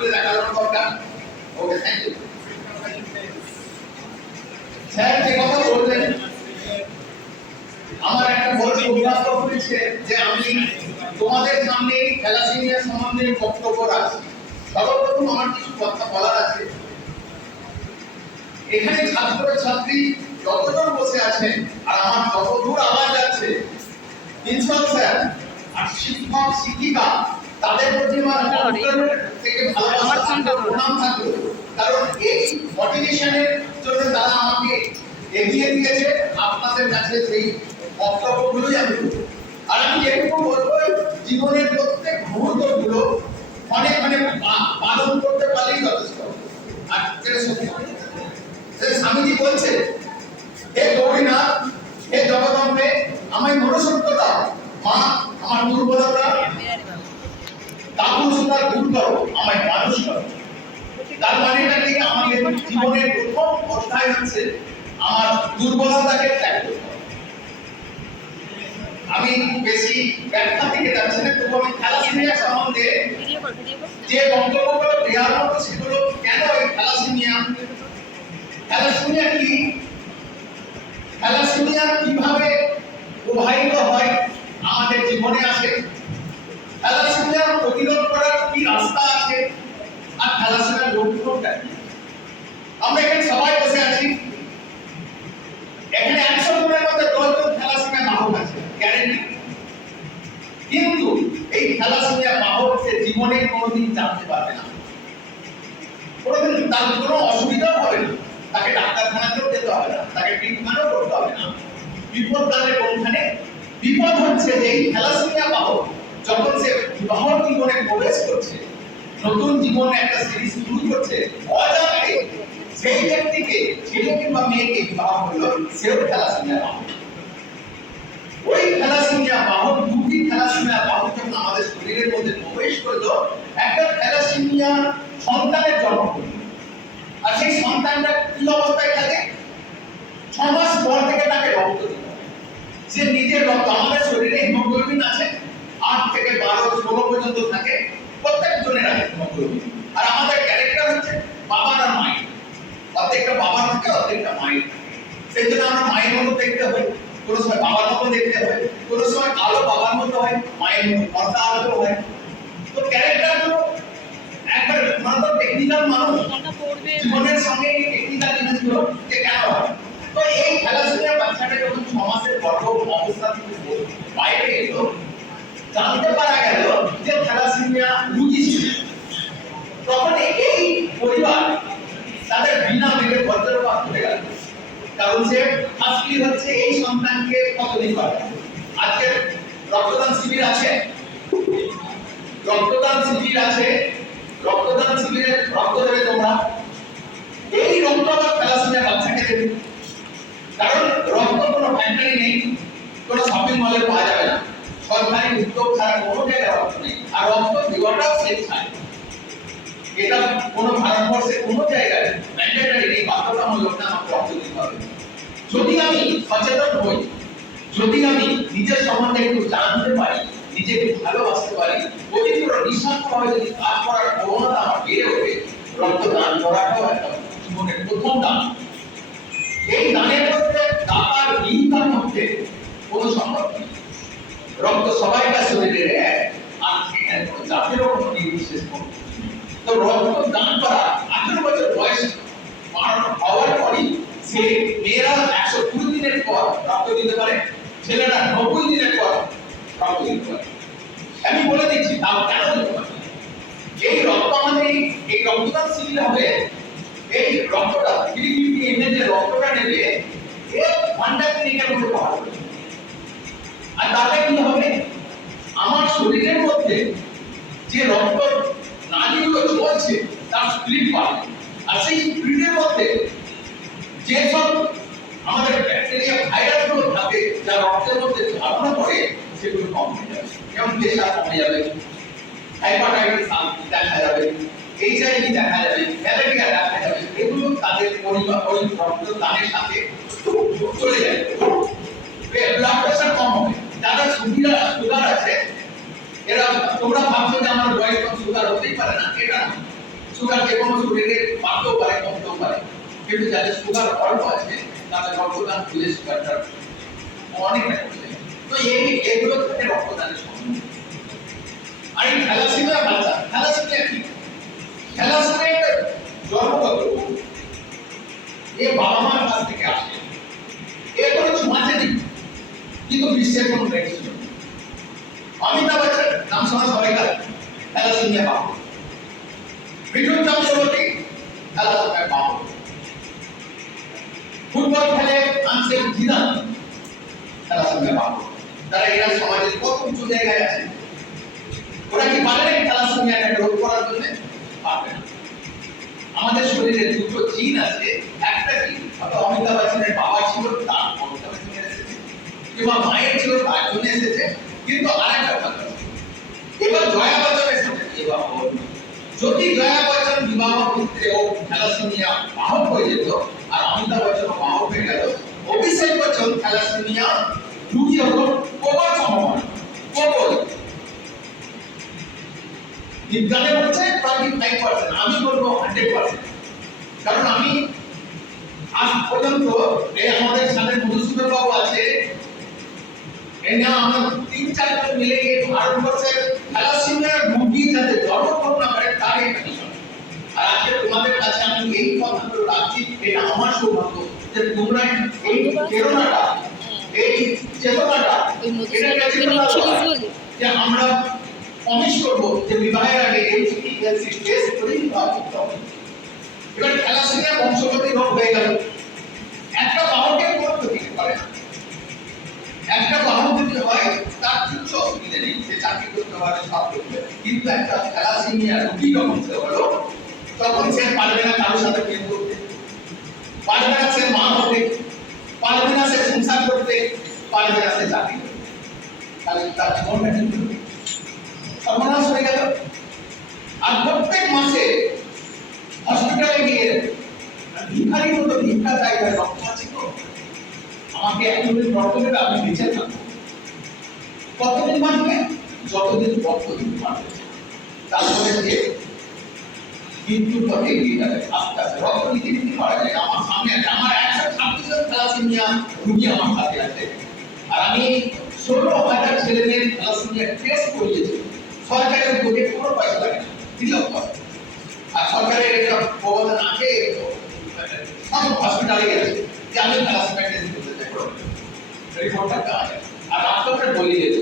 করে দেখানোর দরকার। ওকে, থ্যাংক ইউ স্যার। যে কথা বললেন, আমার একটা বড় সৌভাগ্য হয়েছে যে আমি তোমাদের সামনে থ্যালাসেমিয়া সম্বন্ধে বক্তব্য রাখছি। সর্বপ্রথম আমার কিছু কথা বলার আছে। এখানে ছাত্র ছাত্রী যতজন বসে আছেন আর আমার যতদূর আওয়াজ যাচ্ছে, প্রিন্সিপাল স্যার আর শিক্ষক শিক্ষিকা তাদের প্রতি আমার থেকে ভালোবাসা প্রণাম থাকলো। কারণ এই মোটিভেশনের জন্য তারা আমাকে এগিয়ে দিয়েছে। আপনাদের কাছে সেই বক্তব্যগুলোই আমি বলবো। আর আমি এটুকু বলবো, জীবনের প্রত্যেক মুহূর্তগুলো অনেক অনেক পালন করতে পারলেই যথেষ্ট। আর স্বামীজি বলছে, হে গৌরীনাথ, হে জগদম্বে, আমায় মনুষ্যত্ব দাও। মা, আমার দুর্বলতা কাপুরুষতা দূর করো, আমায় মানুষ করো। তার মানেটা কি? আমাদের জীবনের প্রথম অধ্যায় হচ্ছে আমার দুর্বলতাকে ত্যাগ করতে। আমি বেশি ব্যাখ্যা থেকে যাচ্ছি না, তবু আমি থ্যালাসেমিয়া সম্বন্ধে যে বক্তব্যগুলো দেওয়ার মতো সেগুলো কেন এই থ্যালাসেমিয়া কি, থ্যালাসেমিয়া কিভাবে প্রবাহিত হয় আমাদের জীবনে আসে, থ্যালাসেমিয়া প্রতিরোধ করার কি রাস্তা আছে, আর থ্যালাসেমিয়ার লক্ষণটা কি। আমরা এখানে সবাই বসে আছি, এখানে 100 জনের মধ্যে 10 জন থ্যালাসেমিয়া বাহক আছে, গ্যারান্টি। কিন্তু এই থ্যালাসেমিয়া বাহক সে জীবনে কোনোদিন জানতে পারবে না, কোনোদিন তার কোনো অসুবিধা হবে না, তাকে ডাক্তারখানাতেও যেতে হবে না, তাকে ট্রিটমেন্টও করতে হবে না। বিপদ কালে কোনখানে? বিপদ হচ্ছে এই থ্যালাসেমিয়া বাহক যখন সে বিবাহ জীবনে প্রবেশ করছে, নতুন জীবনে একটা সিরিজ শুরু করছে, অজান্তে সেই ব্যক্তিকে, ছেলে কিংবা মেয়েকে বিবাহ হলো, সেও থ্যালাসেমিয়া বাহক। ওই থ্যালাসেমিয়া বাহক, দুটি থ্যালাসেমিয়া বাহক যখন আমাদের শরীরের মধ্যে প্রবেশ করলো, একটা থ্যালাসেমিয়া সন্তানের জন্ম হলো। আর সেই সন্তানটা কি অবস্থায় থাকে? 6 মাস পর থেকে তাকে রক্ত দিতে হবে। সে নিজের রক্ত, আমাদের শরীরে হিমোগ্লোবিন আছে 8 থেকে 12 16 পর্যন্ত থাকে, প্রত্যেক জনের আছে হিমোগ্লোবিন। আর আমাদের ক্যারেক্টার হচ্ছে বাবা আর মায়ের, অর্ধেকটা বাবার থাকে, অর্ধেকটা মায়ের। সেই জন্য আমরা মায়ের মতো দেখতে হয়, কোনো সময় বাবার মতো দেখতে হয়, কোনো সময় কালো বাবার মতো হয়, মায়ের মতো পর্দা আলো হয়। তো ক্যারেক্টারগুলো একবার মাত্র টেকনিক্যাল মানুষ জীবনের সঙ্গে টেকনিক্যাল জিনিসগুলো যে কেন হয়। তো এই থ্যালাসেমিয়া বাচ্চাটা যখন 6 মাসের গর্ভ অবস্থা থেকে বাইরে এলো, জানতে পারা গেল যে থ্যালাসেমিয়া রোগী ছিল। তখন এই পরিবার তাদের বিনা মেঘে বজ্রপাত করে গেল, কারণ সে ফার্স্টলি হচ্ছে এই সন্তানকে কতদিন পাবে। আজকে রক্তদান শিবির আছে, রক্তদান শিবির আছে, রক্তদান শিবিরে রক্ত দেবে তোমরা। এই রক্ত আবার থ্যালাসেমিয়া বাচ্চাকে দেবে, কারণ রক্ত কোনো ফ্যাক্টরি নেই, কোনো শপিং মলে পাওয়া যাবে না, সরকারি উদ্যোগ ছাড়া কোনো জায়গায় রক্ত নেই। আর রক্ত দেওয়াটাও স্বেচ্ছায়, এটা কোনো ভারতবর্ষে কোনো জায়গায় ম্যান্ডেটরি নেই, বাধ্যতামূলক না আমাকে রক্ত দিতে হবে। যদি আমি সচেতন হই, যদি আমি নিজের সম্বন্ধে একটু জানতে পারি, নিজেকে ভালোবাসতে পারি, পবিত্র নিঃস্বার্থভাবে যদি কাজ করার প্রবণতা আমার বেড়ে ওঠে, রক্তদান করাটাও একটা জীবনের প্রথম দান। এই দানের মধ্যে দাতার ইনকার মধ্যে কোনো সম্পর্ক নেই। রক্ত সবাইকার শরীরের এক, আর এখানে কোনো জাতিরও কোনো নির্বিশেষ নেই। তো রক্ত দান করা 18 বছর বয়স পার হওয়ার পরই সে মেয়েরা 120 দিনের পর রক্ত দিতে পারে, ছেলেরা 90 দিনের পর রক্ত দিতে পারে। আমি বলে দিচ্ছি তাও কেন দিতে পারে। এই রক্ত আমাদের এই রক্তদান শিবির হবে, এই রক্তটা 350 ml যে রক্তটা নেবে, এই ঘন্টা তিনেকের মধ্যে পাওয়া যাবে। আর তাতে কি হবে? আমার শরীরের মধ্যে যে রক্ত নালীগুলো চলছে তার স্পিড বাড়বে, আর সেই স্পিডের মধ্যে যেসব আমাদের ব্যাকটেরিয়া ভাইরাসগুলো থাকে যা রক্তের মধ্যে ধারণা করে, সেগুলো কম হয়ে যাবে। যেমন প্রেশার কমে যাবে, হাইপারটাইটিস দেখা যাবে, HIV দেখা যাবে, ম্যালেরিয়া দেখা যাবে। এগুলো তাদের পরিবার ওই রক্তদানের সাথে চলে যাবে। ব্লাড প্রেশার কম হবে। যাদের সুগার আছে, এরা, তোমরা ভাবছো যে আমার বয়স কম, সুগার হতেই পারে না, এটা সুগার যে কোনো শরীরে বাড়তেও পারে কমতেও পারে, কিন্তু যাদের সুগার অল্প আছে তাদের রক্তদান করলে সুগারটা অনেকটা কমে যায়। তো এগুলো থেকে রক্তদানের সম্ভাবনা। আর এই থ্যালাসেমিয়া বাচ্চা, থ্যালাসেমিয়া কি? থ্যালাসেমিয়া একটা জন্মগত রোগ। এ বাবা মার কাছ থেকে আসে, এ কোনো ছোঁয়াচে নেই, কিন্তু বিশ্বের কোনো মেডিসিন নেই। অমিতাভ বচ্চন নাম শোনা সবাইকার, থ্যালাসেমিয়া বাবা। মিঠুন চক্রবর্তী থ্যালাসেমিয়া বাবা। ফুটবল খেলে আনসেল জিদান থ্যালাসেমিয়া বাবা। তারা এরা সমাজের কত উঁচু জায়গায় আছে, ওরা কি পারে থ্যালাসেমিয়াটাকে রোধ করার জন্য? পারবে না। আমাদের শরীরে দুটো জিন আছে, একটা জিন হয়তো অমিতাভ বচ্চনের বাবা ছিল তার অমিতাভ বচ্চনের এসেছে, কিংবা মায়ের ছিল তার জন্য এসেছে, কিন্তু আরেকটা কথা, এবার জয়া বচ্চনের সাথে বিবাহ হল। যদি জয়া বচ্চন বিবাহ ক্ষেত্রে ও থ্যালাসেমিয়া বাহক হয়ে যেত আর অমিতাভ বচ্চন বাহক হয়ে গেল, অভিষেক বচ্চন থ্যালাসেমিয়া রোগী হতো প্রবল সম্ভাবনা, প্রবল। বিজ্ঞানে বলছে 25%, আমি বলবো 100%। কারণ আমি আজ পর্যন্ত এই আমাদের সাথে মধুসূদন বাবু আছে, এনে আমরা 3-4 জন মিলে গিয়ে ভারতবর্ষের থ্যালাসেমিয়া রোগী যাতে জন্মগ্রহণ না করে তার একটা বিষয়। আর আজকে তোমাদের কাছে আমি এই কথাগুলো রাখছি, এটা আমার সৌভাগ্য যে তোমরা এই প্রেরণাটা, এই চেতনাটা, যে আমরা প্রমিস করবো যে বিবাহের আগে এইচপিএলসি টেস্ট করেই বিবাহ করতে হবে। এবার থ্যালাসেমিয়া বংশগতি রোগ হয়ে গেল, একটা বাহকের কোনো ক্ষতি করে না। একটা বাহক যদি হয় তার কিছু অসুবিধা নেই, সে চাকরি করতে পারে, সব করতে, কিন্তু একটা থ্যালাসেমিয়া রোগী যখন সে হলো তখন সে পারবে না কারোর সাথে প্রেম করতে, পারবে না সে মা হতে, পারবে না সে সংসার করতে, পারবে না সে চাকরি করতে। তাহলে তার জীবনটা কিন্তু সর্বনাশ হয়ে গেল। আর প্রত্যেক মাসে হসপিটালে গিয়ে ভিখারির মতো ভিক্ষা চাইবে, রক্ত আছে তো, আমাকে 1 ইউনিট রক্ত দেবে, আমি বেঁচে থাকবো। কতদিন বাঁচবে? যতদিন রক্ত দিতে পারবে। তারপরে যে মৃত্যুর পথে এগিয়ে যাবে, আস্তে আস্তে রক্ত দিতে দিতে পারা যায়। আমার সামনে আছে, আমার 126 জন থ্যালাসেমিয়া রোগী আমার সাথে আছে, আর আমি 16,000 ছেলেমেয়ের থ্যালাসেমিয়া টেস্ট করিয়েছি। সরকারের উদ্যোগে কোনো পয়সা লাগে না, দিলেও হয়। আর সরকারের একটা প্রবন্ধন আছে, সব হসপিটালে গেছে যে আমি থ্যালাসেমিয়া টেস্ট করতে চাই, রিপোর্টটা দেওয়া যায় আর ডাক্তারটা বলে দিয়েছে।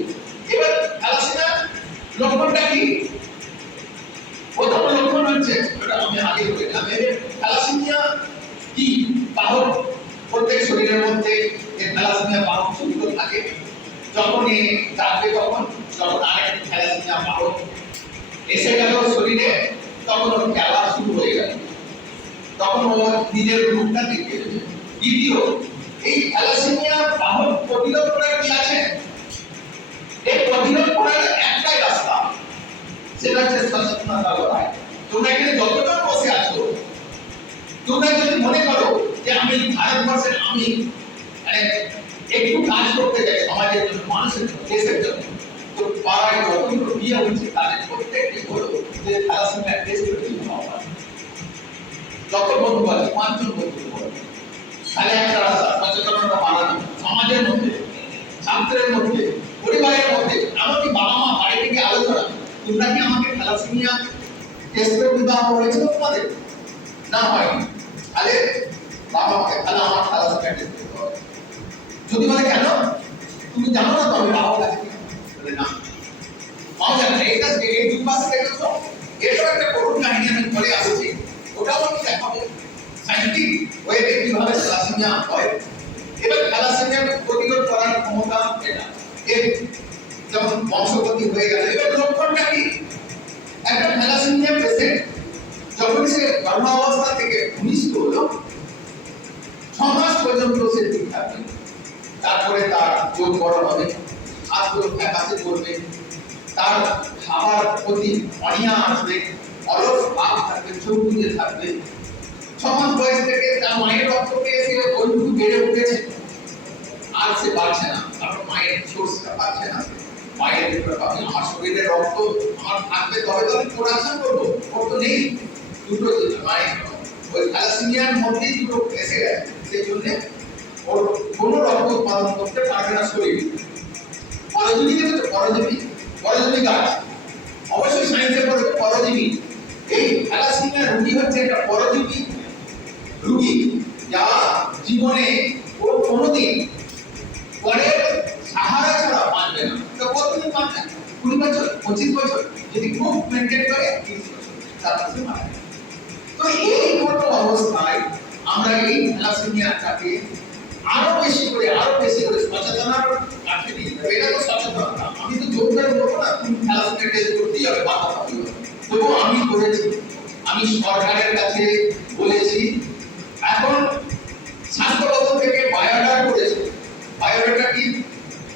এবার থ্যালাসেমিয়া লক্ষণটা কি? প্রথম লক্ষণ হচ্ছে, এটা আমি আগে বলেছিলাম, থ্যালাসেমিয়া কি বাহক, প্রত্যেক শরীরের মধ্যে থ্যালাসেমিয়া বাহক শরীর থাকে। যখন এ জাগবে যখন আরেক থ্যালাসেমিয়া বাহক এসে গেল শরীরে, তখন ওর খেলা শুরু হয়ে গেল, তখন ও নিজের রূপটা দেখতে দেবে। দ্বিতীয়, এই থ্যালাসেমিয়া বাহক প্রতিরোধ করার কি আছে? এই প্রতিরোধ করার একটাই রাস্তা, সেটা হচ্ছে সচেতনতা লড়াই। তোমরা এখানে যতজন বসে আছো, তোমরা যদি মনে করো যে আমি ভারতবর্ষের আমি একটু কাজ করতে চাই সমাজের জন্য, মানুষের জন্য, দেশের জন্য, তো পাড়ায় যতগুলো বিয়ে হচ্ছে তাদের প্রত্যেকটি হলো যে থ্যালাসেমিয়া টেস্ট করে দিতে হবে। যত বন্ধু আছে 5 জন বন্ধু করবে, তাহলে একটা রাস্তা সচেতনতা বাড়ানো, সমাজের মধ্যে, ছাত্রের মধ্যে, পরিবারের মধ্যে, এমনকি বাবা মা বাড়ি থেকে আলোচনা, তোমরা কি আমাকে থ্যালাসেমিয়া টেস্ট করে বিবাহ হয়েছিল তোমাদের? না হয়নি, তাহলে বাবা মাকে তাহলে আমার থ্যালাসেমিয়া টেস্ট করতে হবে। যদি বলে কেন, তুমি জানো না তো আমি বাবা কাছে বলে না, মাও জানে না। এটা এই দুই মাসে দেখেছো, এটাও একটা করুণ কাহিনী আমি পরে আসছি, ওটাও আমি দেখাবো সাইন্টিফিক ওয়েতে কিভাবে থ্যালাসেমিয়া হয়। এবার থ্যালাসেমিয়া প্রতিরোধ করার ক্ষমতা এটা, এর যেমন বংশগতি হয়ে গেল। এবার লক্ষণটা কি? একটা থ্যালাসেমিয়া পেশেন্ট যখন সে গর্ভাবস্থা থেকে ভূমিষ্ঠ হলো, 6 মাস পর্যন্ত সে ঠিক থাকবে, তারপরে তার চোখ বড় হবে, হাতগুলো ফ্যাকাশে করবে, তার খাবার প্রতি অনীহা আসবে, অলস ভাব থাকবে, চোখ বুজে থাকবে। 6 মাস বয়স থেকে তার মায়ের রক্ত পেয়ে সে ওইটুকু বেড়ে উঠেছে, আর সে বাড়ছে না, কারণ মায়ের সোর্সটা পাচ্ছে না। মায়ের ভিতরে পাবে, আমার শরীরে রক্ত আমার থাকবে, তবে তো আমি প্রোডাকশন করবো, রক্ত নেই। দুটো মানে ওই থ্যালাসেমিয়ার মধ্যেই দুটো এসে গেছে, সেই জন্য ওর কোনো রক্ত উৎপাদন করতে পারবে না শরীর। পরজীবী কিন্তু পরজীবী, পরজীবী গাছ অবশ্যই সায়েন্সে পড়বে পরজীবী। এই থ্যালাসেমিয়া রোগী হচ্ছে একটা পরজীবী রোগী, যা জীবনে ও কোনোদিন পরের সাহারা ছাড়া বাঁচবে না। তো কতদিন বাঁচবে? 20 বছর, 25 বছর, যদি খুব মেনটেন করে 30 বছর, তারপর সে মারা যাবে। তো এই মতো অবস্থায় আমরা এই থ্যালাসেমিয়াটাকে আরো বেশি করে সচেতনতার কাছে নিয়ে যাবে। এটা তো সচেতনতা, আমি তো জোর করে বলবো না তুমি থ্যালাসেমিয়া টেস্ট করতেই হবে, বাধা পাবে। তবুও আমি করেছি, আমি সরকারের কাছে বলেছি। এখন স্বাস্থ্য ভবন থেকে বায়োডাটা করেছে। বায়োডাটা কি?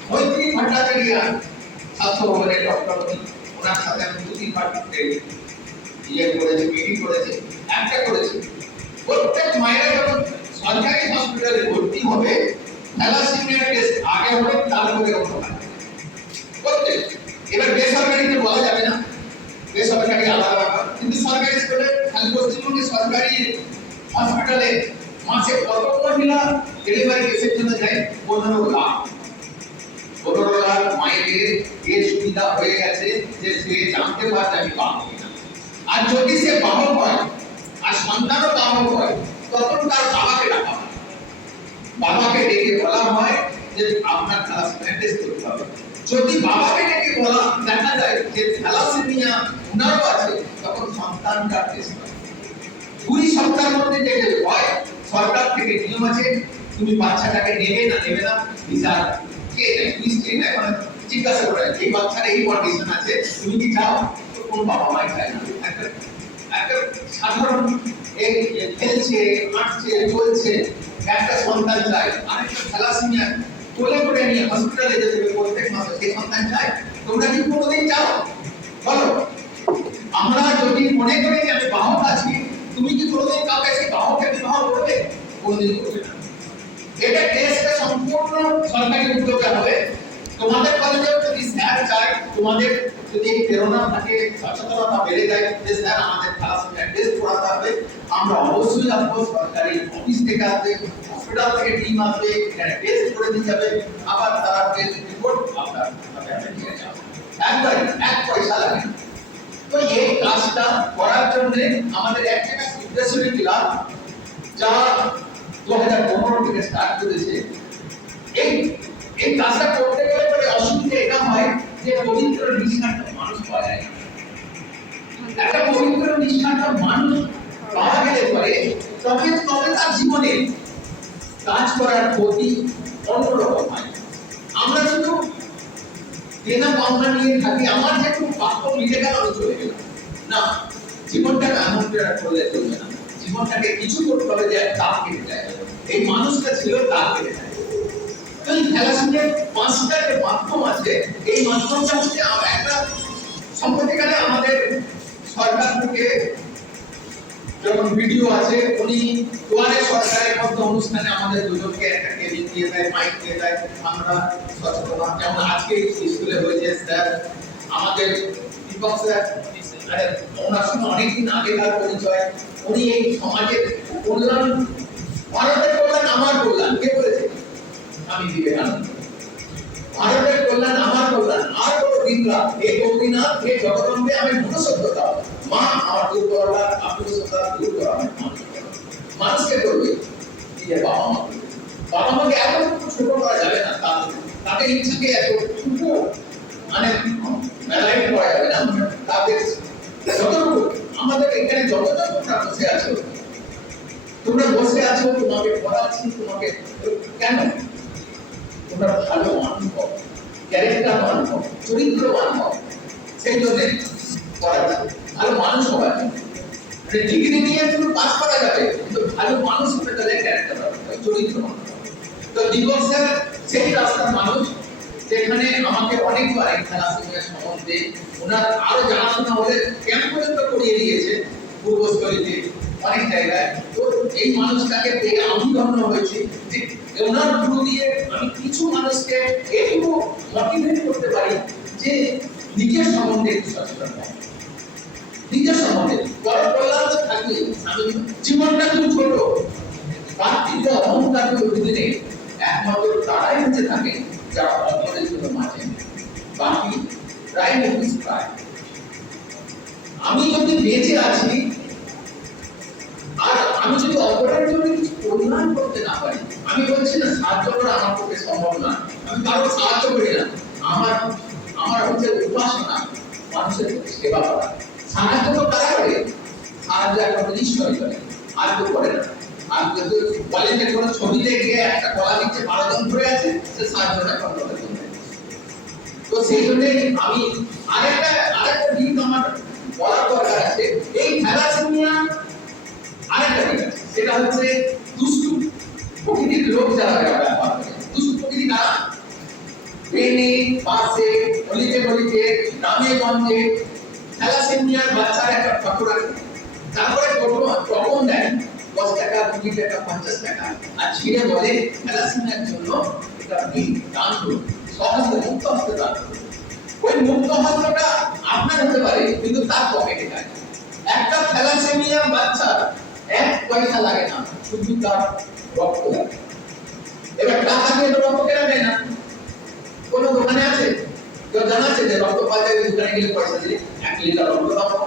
মৈত্রী ভট্টাচার্য স্বাস্থ্য ভবনের ডক্টর, ওনার সাথে আমি 2-3 করেছে, মিটিং করেছে, একটা করেছে। প্রত্যেক মায়েরা যখন সরকারি হসপিটালে ভর্তি হবে, থ্যালাসেমিয়া টেস্ট আগে হবে, তারপরে হবে প্রত্যেক। এবার বেসরকারিতে বলা যাবে না, বেসরকারি আলাদা ব্যাপার, কিন্তু সরকারি স্কুলে পশ্চিমবঙ্গে সরকারি হসপিটালে মাসে কত মহিলা ডেলিভারি কেসের জন্য যায়? 15 লাখ। 15 লাখ মায়েদের এই সুবিধা হয়ে গেছে যে সে জানতে পারছে আমি পাবো কিনা। আর যদি সে বাহক হয় আর সন্তানও বাহক হয়, তখন তার বাবাকে ডাকা হয়, বাবাকে ডেকে বলা হয় যে আপনার থ্যালাসেমিয়া টেস্ট করতে হবে। যদি বাবাকে ডেকে বলা দেখা যায় যে থ্যালাসেমিয়া উনারও আছে, তখন সন্তানটা টেস্ট হবে। 2 সপ্তাহের মধ্যে ডেকে হয়, সরকার থেকে নিয়ম আছে তুমি বাচ্চাটাকে নেবে না ভিসা কে নেয়, নিশ্চয়ই না। এখন জিজ্ঞাসা করে এই বাচ্চার এই কন্ডিশন আছে, তুমি কি চাও? কোন বাবা মাই চায় না। একটা সাধারণ এই খেলছে, হাঁটছে, চলছে একটা সন্তান চায়, আরেকটা থ্যালাসেমিয়া কোলে করে নিয়ে হসপিটালে যেতে হবে প্রত্যেক মাসে, সেই সন্তান চায়। তোমরা কি কোনোদিন চাও? বলো। আমরা যদি মনে করি যে আমি বাহক আছি, তুমি কি কোনোদিন কাউকে সেই বাহককে বিবাহ করবে? কোনোদিন করবে না। এটা টেস্টটা সম্পূর্ণ সরকারি উদ্যোগে হবে। তোমাদের কলেজে যদি স্যার চায়, তোমাদের যদি প্রেরণা থাকে, সচেতনতা বেড়ে যায় যে স্যার আমাদের থ্যালাসেমিয়া টেস্ট করাতে হবে, আমরা অবশ্যই আসবো। সরকারি অফিস থেকে আসবে, হসপিটাল থেকে টিম আসবে, এখানে টেস্ট করে দিয়ে যাবে, আবার তারা টেস্ট রিপোর্ট আপনার নিয়ে যাবে। একবার 1 পয়সা লাগে না। তো এই কাজটা করার জন্য আমাদের একটা উদ্দেশ্য নিলাম, যা 2015 থেকে স্টার্ট করেছে। এই কাজটা করতে গেলে পরে অসুবিধা এটা হয় যে পবিত্র নিষ্ঠান্ত মানুষ পাওয়া যায় না। একটা পবিত্র নিষ্ঠান্ত মানুষ পাওয়া গেলে পরে তবে তার জীবনে কাজ করার গতি অন্যরকম হয়। আমরা শুধু দেনা পাওনা নিয়ে থাকি, আমার যে একটু বাক্য মিটে গেল আমি চলে গেলাম না। জীবনটাকে আনন্দ করলে চলবে না, জীবনটাকে কিছু করতে হবে যে দাগ কেটে যায়। এই মানুষটা ছিল দাগ কেটে যায়। এই থ্যালাসেমিয়ার 5টা যে মাধ্যম আছে, এই মাধ্যমটা হচ্ছে একটা সম্প্রতিকালে আমাদের সরকার থেকে যখন ভিডিও আছে, উনি দুয়ারে সরকারের মধ্যে অনুষ্ঠানে আমাদের দুজনকে একটা কেবিন দিয়ে দেয়, মাইক দিয়ে দেয়, আমরা সচেতন। যেমন আজকে স্কুলে হয়েছে স্যার আমাদের দীপক স্যার, ওনার সঙ্গে অনেকদিন আগেকার পরিচয়। উনি এই সমাজের কল্যাণ, ভারতের কল্যাণ আমার কল্যাণ, কে বলেছে? আমি বিবেকানন্দ। ভারতের কল্যাণ আমার কল্যাণ, আর বড় বিন্দা হে গৌরীনাথ, হে জগদম্বে, আমি মনুষ্যত্বতা, মা আমার দুর্বলতা, আত্মসত্তা দূর করা, মানুষকে করবে নিজের বাবা মা। বাবা মাকে এত ছোট করা যাবে না, তাদের ইচ্ছাকে এত ছোট মানে মেলায় করা যাবে না। তাদের যতটুকু আমাদের এখানে যতজন তোমরা বসে আছো, তোমাকে পড়াচ্ছি, তোমাকে কেন? তোমরা ভালো মানুষ হও, ক্যারেক্টারবান হও, চরিত্রবান হও, সেই জন্য পড়াচ্ছি। ভালো মানুষ হওয়ার জন্য ডিগ্রি নিয়ে শুধু পাস করা যাবে, কিন্তু ভালো মানুষ হতে গেলে ক্যারেক্টারবান হতে, চরিত্রবান হতে। তো দীপক স্যার সেই রাস্তার মানুষ, যেখানে আমাকে অনেকবার এই থ্যালাসেমিয়া সম্বন্ধে ওনার আরো জানাশোনা হলে ক্যাম্প পর্যন্ত করিয়ে দিয়েছে পূর্বস্থলীতে অনেক জায়গায়। তো এই মানুষটাকে পেয়ে আমি ধন্য হয়েছি যে ওনার থ্রু দিয়ে আমি কিছু মানুষকে একটু মোটিভেট করতে পারি যে নিজের সম্বন্ধে একটু সচেতন হয়, নিজের সম্বন্ধে। পরের কল্যাণ তো থাকবে, আমি জীবনটা খুব ছোট, পার্থিব অহংকারকে অধীনে একমাত্র তারাই বেঁচে থাকে যারা অপরের জন্য বাঁচেন, বাকি প্রায় প্রায়। আমি যদি বেঁচে আছি আর আমি যদি অপরের জন্য কিছু পরিমাণ করতে না পারি, আমি বলছি না সাহায্য করা আমার পক্ষে সম্ভব না, আমি কারো সাহায্য করি না, আমার আমার হচ্ছে উপাসনা মানুষের সেবা করা। সাহায্য তো কারা করে? সাহায্য একটা নিশ্চয় করে, আর কেউ করে না। আর যদি বলেন যে কোনো ছবিতে গিয়ে একটা কলা দিচ্ছে 12 জন ধরে আছে, সে সাহায্যটা করতে হবে। তো সেই জন্য আমি আরেকটা দিক আমার বলার দরকার আছে। এই থ্যালাসেমিয়া আরেকটা দিক আছে, সেটা হচ্ছে দুষ্টু প্রকৃতির লোক যারা ব্যবহার করে। দুষ্টু প্রকৃতি কারা? ট্রেনে, বাসে, গলিতে গলিতে, গ্রামে গঞ্জে থ্যালাসেমিয়ার বাচ্চার একটা ফটো রাখে, তারপরে টোকন দেন 10 টাকা, 20 টাকা, 50 টাকা, আর ছিঁড়ে বলে থ্যালাসেমিয়ার জন্য এটা দান করুন, সহজে মুক্ত হস্তে দান করুন। ওই মুক্ত হস্তটা আপনার হতে পারে, কিন্তু তার পকেটে যায়। একটা থ্যালাসেমিয়া বাচ্চা 1 পয়সা লাগে না, শুধু তার রক্ত লাগে। এবার টাকা দিয়ে তো রক্ত কেনা যায় না। কোনো দোকানে আছে কেউ জানা আছে যে রক্ত পাওয়া যাবে? দোকানে গেলে পয়সা দিলে 1 লিটার রক্ত দাও,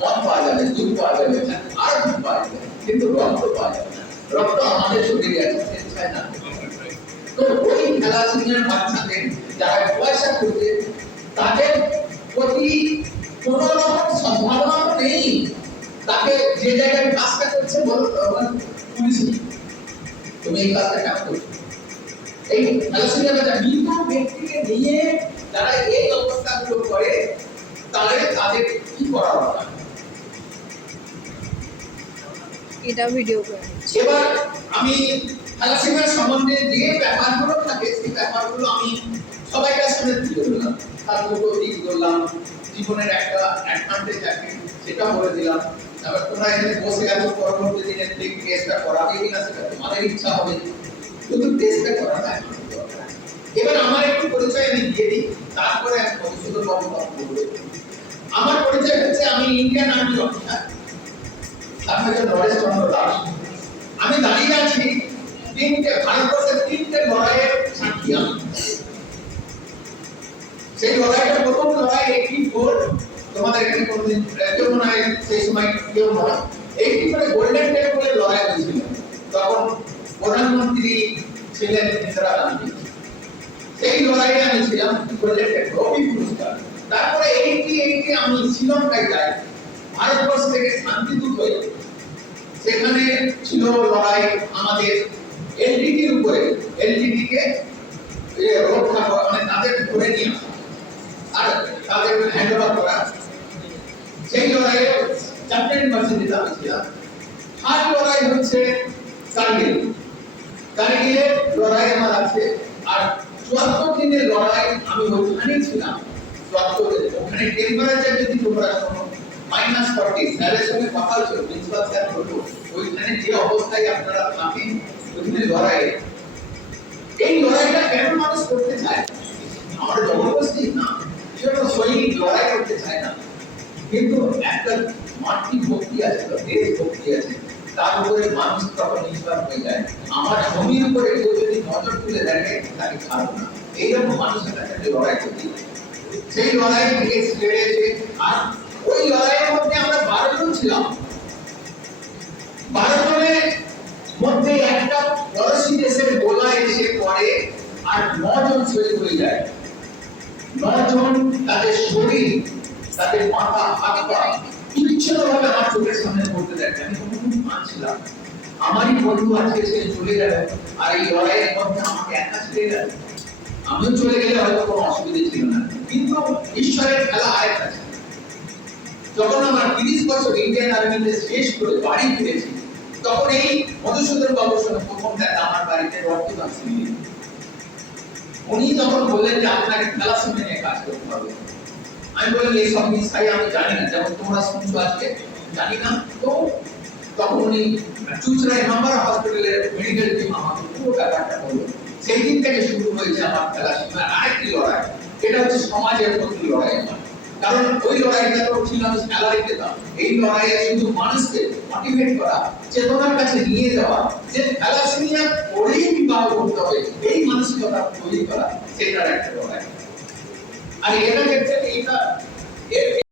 মদ পাওয়া যাবে, দুধ পাওয়া যাবে, আর দুধ পাওয়া যাবে, কিন্তু রক্ত পাওয়া যাবে না। রক্ত আমাদের শরীরে আছে, চাই না। তো ওই থ্যালাসেমিয়ার বাচ্চাদের যারা পয়সা করতে, তাদের প্রতি কোন রকম সম্ভাবনা নেই। তাকে যে জায়গায় কাজটা করছে বলো পুলিশ, তুমি এই কাজটা কেন করছো? এই থ্যালাসেমিয়া বাচ্চা মৃত ব্যক্তিকে নিয়ে যারা এই অবস্থাগুলো করে, তাদের কি করা হবে? এটা ভিডিও করে। এবার আমি থ্যালাসেমিয়া সম্বন্ধে যে ব্যাপারগুলো থাকে, সেই ব্যাপারগুলো আমি সবাইকে সামনে তুলে ধরলাম। তার দুটো দিক বললাম, জীবনের একটা অ্যাডভান্টেজ আছে সেটা বলে দিলাম। তারপর তোমরা এখানে বসে আছো, পরবর্তী দিনে ঠিক টেস্টটা করাবে কিনা সেটা তোমাদের ইচ্ছা হবে, কিন্তু টেস্টটা করাটা এখন দরকার। এবার আমার একটু পরিচয় আমি দিয়ে দিই, তারপরে আমি মধুসূদন বাবু কথা বলবো। আমার পরিচয় হচ্ছে আমি ইন্ডিয়ান আর্মি অফিসার, তারপরে নরেশ চন্দ্র দাস। আমি দাঁড়িয়ে আছি ভারতবর্ষের 3টে লড়াইয়ের সাক্ষী আমি। সেই লড়াইটা প্রথম লড়াই 84, তোমাদের এখানে কোনদিন কেউ মনে হয় সেই সময় কেউ নয়, 84 গোল্ডেন টেম্পলে লড়াই হয়েছিল। তখন প্রধানমন্ত্রী ছিলেন ইন্দিরা গান্ধী। সেই লড়াইয়ে আমি ছিলাম গোল্ডেন টেম্পল রবি পুরস্কার। তারপরে 88 আমি শ্রীলঙ্কায় যাই, ভারতবর্ষ থেকে শান্তিদূত হয়ে। সেখানে ছিল লড়াই আমাদের এলটিটির উপরে, এলটিটি কে রক্ষা করা, মানে তাদের ধরে নিয়ে আসা আর তাদের হ্যান্ড ওভার করা। সেই লড়াইয়ে 4টে ইউনিভার্সিটিতে আমি ছিলাম। ফার্স্ট লড়াই হচ্ছে কার্গিল, কার্গিলের লড়াই আমার আছে। আর 74 দিনের লড়াই আমি ওখানেই ছিলাম। 74 দিন ওখানে টেম্পারেচার যদি তোমরা শোনো -40, স্যারের সঙ্গে কথা হচ্ছে, প্রিন্সিপাল স্যার বলতো ওইখানে যে অবস্থায় আপনারা থাকেন ওইখানে লড়াই। এই লড়াইটা কেন মানুষ করতে চায়? আমার জবরদস্তি না, সেটা সৈনিক লড়াই করতে চায় না, কিন্তু একটা মাতৃভক্তি আছে, দেশ ভক্তি আছে, তার উপরে মানুষ তখন নির্ভর হয়ে যায়। আমার জমির উপরে কেউ যদি নজর তুলে দেখে তাকে ছাড়বো না, এইরকম মানুষের কাছে লড়াই করতে। সেই লড়াই থেকে ছেড়েছে। আর ওই লড়াইয়ের মধ্যে আমরা 12 জন ছিলাম। 12 জনের মধ্যে একটা পড়োশী দেশের গোলা এসে পড়ে আর 9 জন শহীদ হয়ে যায়। 9 জন তাদের শরীর, তাদের মাথা, হাত পা বিচ্ছিন্নভাবে আমার চোখের সামনে পড়তে দেখে। আমি খুব মানছিলাম, আমারই বন্ধু আজকে সে চলে গেল, আর এই লড়াইয়ের মধ্যে আমাকে একা ছেড়ে গেল। আমিও চলে গেলে হয়তো কোনো অসুবিধা ছিল না, কিন্তু ঈশ্বরের খেলা আরেকটা ছিল। যখন আমার 30 বছর ইন্ডিয়ান আর্মিতে শেষ করে বাড়ি ফিরেছি, তখন এই মধুসূদন বাবুর সঙ্গে প্রথম দেখা আমার বাড়িতে রক্তদান শিবির। উনি তখন বললেন যে আপনাকে থ্যালাসেমিয়া নিয়ে কাজ করতে হবে। আমি বললাম এই সব বিষয় আমি জানি না, যেমন তোমরা শুনছো আজকে জানি না। তো তখন উনি চুচড়াই নাম্বার হসপিটালের মেডিকেল টিম আমাকে পুরো ব্যাপারটা বললো। সেই দিন থেকে শুরু হয়েছে আমার থ্যালাসেমিয়ার আরেকটি লড়াই। এটা হচ্ছে সমাজের প্রতি লড়াই আমার। কারণ ওই লড়াইটা তো ছিল আমি স্যালারি পেতাম। এই লড়াইয়ে শুধু মানুষকে মোটিভেট করা, চেতনার কাছে নিয়ে যাওয়া, যে থ্যালাসেমিয়া করেই বিবাহ করতে হবে, এই মানসিকতা তৈরি করা, সেটার একটা লড়াই। আর এটা ক্ষেত্রে এটা